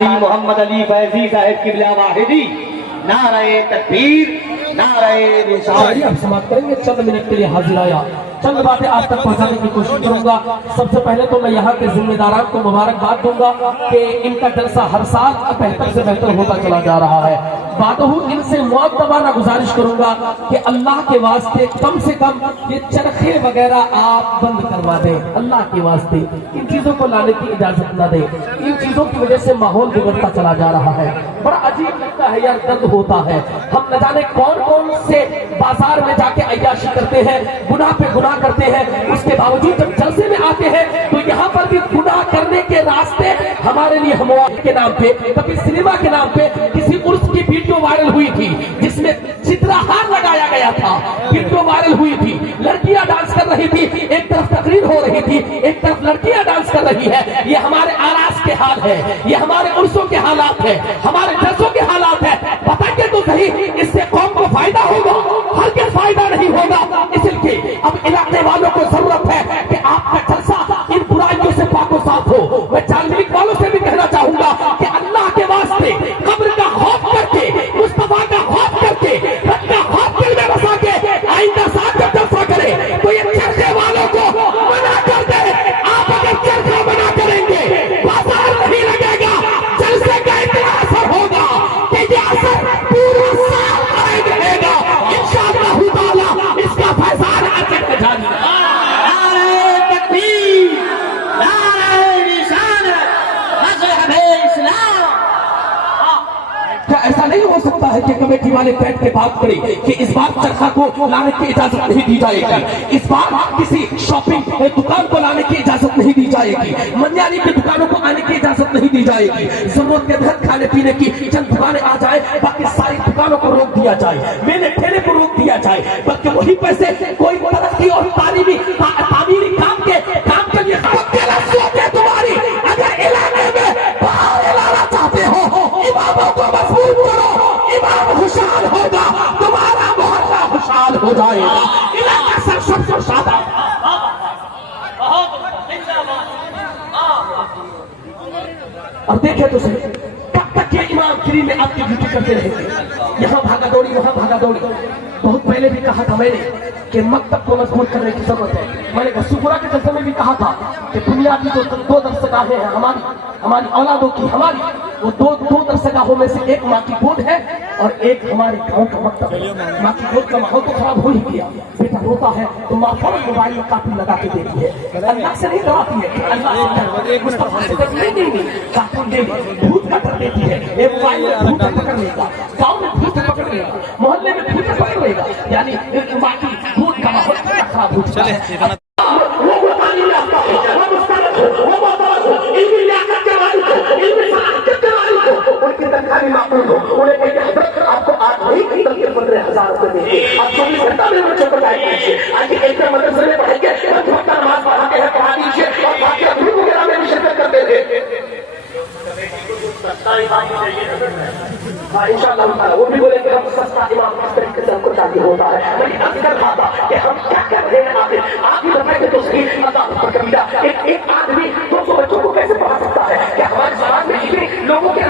محمد علی فیضی صاحب قبلہ واحدی نعرہ تکبیر نعرہ رسالت. اب سماعت کریں گے. چند منٹ کے لیے حاضر آیا, چند باتیں آپ تک پہنچانے کی کوشش کروں گا. سب سے پہلے تو میں یہاں کے ذمہ داران کو مبارکباد دوں گا کہ ان کا جلسہ ہر سال بہتر سے بہتر ہوتا چلا جا رہا ہے. ان سے معتبرانہ گزارش کروں گا کہ اللہ کے واسطے کم سے کم یہ چرخے وغیرہ آپ بند کروا دیں. اللہ کے واسطے ان چیزوں کو لانے کی اجازت نہ دیں. ان چیزوں کی وجہ سے ماحول بگڑتا چلا جا رہا ہے. بڑا عجیب لگتا ہے یار, درد ہوتا ہے. ہم نہ جانے کون کون سے بازار میں جا کے عیاشی کرتے ہیں, گناہ پہ گناہ کرتے ہیں. اس کے باوجود جب جلسے میں آتے ہیں تو یہاں پر بھی گناہ کرنے کے راستے ہمارے لیے ہموار کے نام پہ, کبھی سنیما کے نام پہ. کسی عرس کی ویڈیو وائرل ہوئی تھی جس میں چترہار لگایا گیا تھا, ویڈیو وائرل ہوئی تھی, لڑکیاں ڈانس کر رہی تھی, ایک طرف تقریر ہو رہی تھی, ایک طرف لڑکیاں ڈانس کر رہی ہے. یہ ہمارے آراس کے حال ہے, یہ ہمارے عرسوں کے حالات ہے, ہمارے جلسوں کے حالات ہے. بتائیے تو صحیح, اس سے قوم کو فائدہ ہوگا؟ ہرگز فائدہ نہیں ہوگا. اس لیے اب علاقے والوں کو ضرورت ہے کہ آپ کا جلسہ ان برائیوں سے پاک و صاف ہو. میں چار ملک والوں سے بھی کہنا چاہوں گا کہ اللہ کے واسطے قبر کا خوف کر کے, مصطفیٰ کا خوف کر کے, رب کا خوف دل میں بسا کے آئندہ ساتھ جب جلسہ کرے تو یہ چرخے والوں کو منع کر دے. آپ اگر چرخہ منع کریں گے بازار نہیں لگے گا. جلسے کا اتنا اثر ہوگا کہ یہ اثر پورا سال قائم رہے گا انشاءاللہ تعالی. اس کا فیضان عجب ہے جانی. نعرہ تکبیر نعرہ رسالت مذہب اسلام. کیا ایسا نہیں ہو سکتا ہے کہ کمیٹی والے بیٹھ کے بات کریں کہ اس بار چرخہ کو لانے کی اجازت نہیں دی جائے گی, اس بار کسی شاپنگ دکان کو لانے کی اجازت نہیں دی جائے گی, منیاری کی دکانوں کو آنے کی اجازت نہیں دی جائے گی, ضرورت کے تحت کھانے پینے کی چند دکانیں آ جائے, باقی ساری دکانوں کو روک دیا جائے, میلے ٹھیلے کو روک دیا جائے, بلکہ وہی پیسے کوئی ترقی اور تعمیری کام کے لیے تمہاری اگر علاقے میں باہر لانا چاہتے ہو, اماموں کو مجبور کرو, امام خوشحال ہوگا, تمہارا محلہ خوشحال ہو جائے گا, علاقہ سرسبز و شاداب. اور دیکھیں تو صحیح, کب تک یہ امام فری میں آپ کی ڈیوٹی کرتے رہیں گے؟ یہاں بھاگا دوڑی, وہاں بھاگا دوڑی. بہت پہلے بھی کہا تھا میں نے کہ مکتب کو مضبوط کرنے کی ضرورت ہے. میں نے سپورا کے جلسے میں بھی کہا تھا کہ بنیادی جو 2 درسگاہیں ہیں ہماری اولادوں کی, ہماری وہ دو درسگاہوں میں سے ایک ماں کی گود ہے اور ایک ہمارے گاؤں کا مکتب ہے. ماں کی گود کا ماحول تو خراب ہو ہی گیا, بیٹا روتا ہے تو ماں فوراً موبائل میں کاپی لگا کے دیتی ہے. اللہ سے نہیں ڈراتی ہے, اللہ سے مصطفیٰ سے نہیں کارٹون دے بھوت کا ڈر دیتی ہے. ایک موبائل میں بھوت پکڑ لے گا, گاؤں میں بھوت پکڑ لے گا, محلے میں بھوت پکڑ لے گا. یعنی ماں کی گود کا ماحول خراب ہو چکا ہے. آپ کو آج نہیں بلکہ 15,000 روپے دیں گے. آپ 24 گھنٹہ میں بچوں کو ٹائم دیجیے. آج ایک مدرسے میں پڑھیں گے, نماز پڑھاتے ہیں, پڑھا دیجیے, اور باقی ابھی وغیرہ میں بھی شرکت کرتے تھے. ہاں انشاءاللہ تعالیٰ وہ بھی بولے کہ ہم سستا امام کس طریقے سے ہم کو چاہیے ہوتا ہے. میں یہ عرض کر رہا تھا کہ ہم کیا کر رہے ہیں آخر. آپ ہی بتائیں تو صحیح, اللہ پر کبیرہ ایک آدمی 200 بچوں کو کیسے پڑھا سکتا ہے؟ کہ ہمارے سماج میں اتنے لوگوں کے